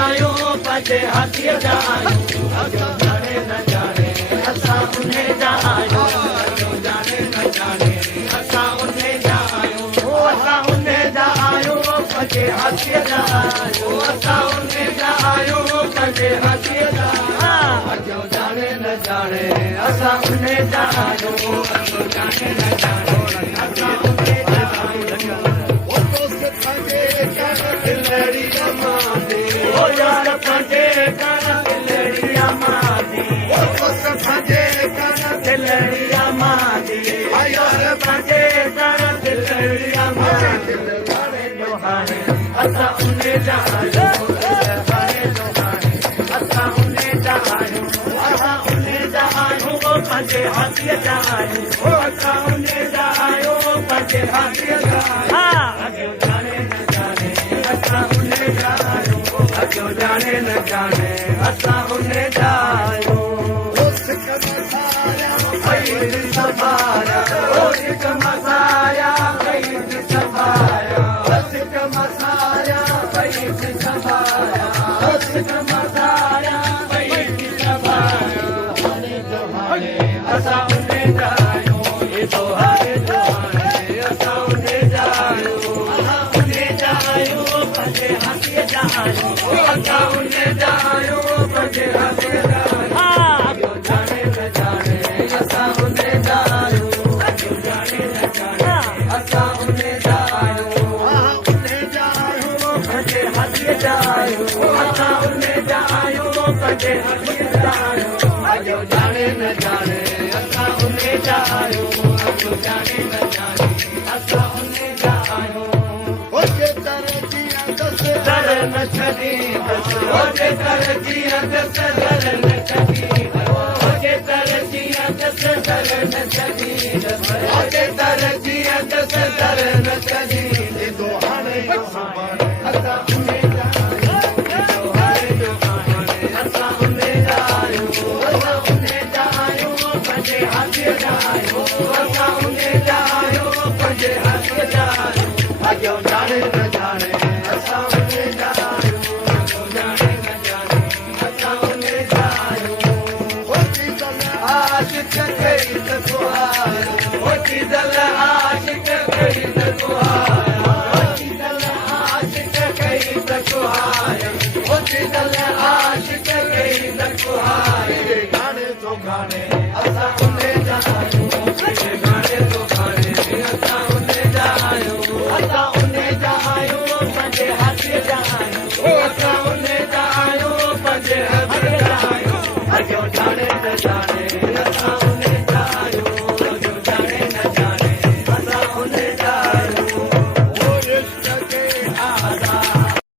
आहियूं पंहिंजे हाथीअ जा आहियूं अॻियो जाणे न जाणे असां उन जा आहियूं अॻियो जाणे न जाणे असां उन जा आहियूं असां उन जा आहियूं पंहिंजे हाथीअ जा आहियूं असां उन जा आहियूं पंहिंजे हाथीअ जा अॻियो जाणे न जाणे असां उन जा आहियूं अॻियो जाणे न जाणे असां उन जा आहियूं ओ यार पंहिंजे कर दिलड़िया मादी ओ पंहिंजे कर दिलड़िया मादी यार पंहिंजे कर दिलड़िया मादी असां उन जा आहियूं असां उन जा आहियूं असां उन जा आहियूं पंहिंजे हाथीअ जा आहियूं असां उन जा आहियूं पंहिंजे हाथीअ जा अॻियो जाणे न जाणे असां उन जा आहियूं अॻियो जाणे न जाणे असां उन जा आहियूं असां उन जा आहियूं पंहिंजे हाथीअ जा आहियूं असां उन जा आहियूं पंहिंजे हाथीअ जा अॻियो जाणे न जाणे असां उन जा आहियूं अॻियो जाणे न जाणे असां उन जा आहियूं उन जा आहियूं पंहिंजे हाथीअ जा आहियूं असां उन जा आहियूं पंहिंजे हाथीअ जा आहियूं अॻियो जाणे न जाणे असां उन जा आहियूं अॻियो जाणे न जाणे असां उन जा आहियूं दर न छॾी ओके कर जीअं दस दर न छॾी ओके कर जीअं दस दर न छॾी ओके कर जीअं दस दर न छॾी हाणे असां उन जा असां उन जा आहियूं असां उन जा आहियूं पंहिंजे हाथीअ जा आहियूं असां उन जा आहियूं पंहिंजे हाथीअ जा आहियूं अॻियो जाणे न जाणे असां उन जा आहियूं अॻियो जाणे न जाणे असां उन जा आहियूं आशिक़ कई त सुहाया ओची दल आशिक़ कई त सुहाया ओची दल आशिक़ कई त सुहाया ओची दल आशिक़ कई त सुहाया गाने तो गाने असां उन जा आहियूं गाने तो गाने असां उन जा आहियूं असां उन जा आहियूं पंहिंजे हाथीअ जा आहियूं असां उन